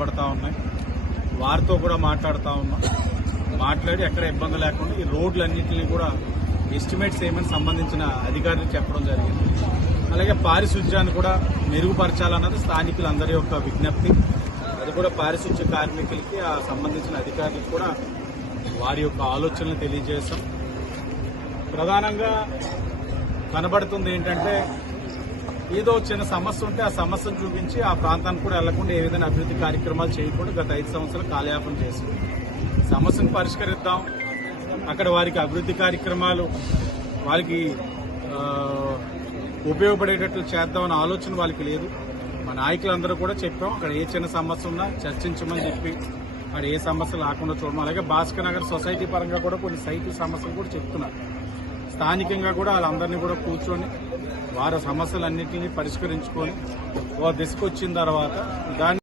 కనబడతా ఉన్నాయి. వారితో కూడా మాట్లాడుతూ ఉన్నాం. మాట్లాడి ఎక్కడ ఇబ్బంది లేకుండా ఈ రోడ్లన్నింటినీ కూడా ఎస్టిమేట్స్ ఏమని సంబంధించిన అధికారులకు చెప్పడం జరిగింది. అలాగే పారిశుధ్యాన్ని కూడా మెరుగుపరచాలన్నది స్థానికులందరి యొక్క విజ్ఞప్తి. అది కూడా పారిశుధ్య కార్మికులకి ఆ సంబంధించిన అధికారులకు కూడా వారి యొక్క ఆలోచనలు తెలియజేశాం. ప్రధానంగా కనబడుతుంది ఏంటంటే ఏదో చిన్న సమస్య ఉంటే ఆ సమస్యను చూపించి ఆ ప్రాంతానికి కూడా వెళ్లకుండా ఏ విధంగా అభివృద్ధి కార్యక్రమాలు చేయకుండా గత 5 సంవత్సరాలు కాలయాపన చేసి సమస్యను పరిష్కరిద్దాం, అక్కడ వారికి అభివృద్ధి కార్యక్రమాలు వారికి ఉపయోగపడేటట్లు చేద్దామన్న ఆలోచన వాళ్ళకి లేదు. మా నాయకులందరూ కూడా చెప్పాం, అక్కడ ఏ చిన్న సమస్య ఉన్నా చర్చించమని చెప్పి అక్కడ ఏ సమస్య లేకుండా చూడడం. అలాగే భాస్కర్ నగర్ సొసైటీ పరంగా కూడా కొన్ని సైట్ సమస్యలు కూడా చెప్తున్నారు. స్థానికంగా కూడా వాళ్ళందరినీ కూడా కూర్చొని వారి సమస్యలన్నింటినీ పరిష్కరించుకొని దిశకు వచ్చిన తర్వాత దాన్ని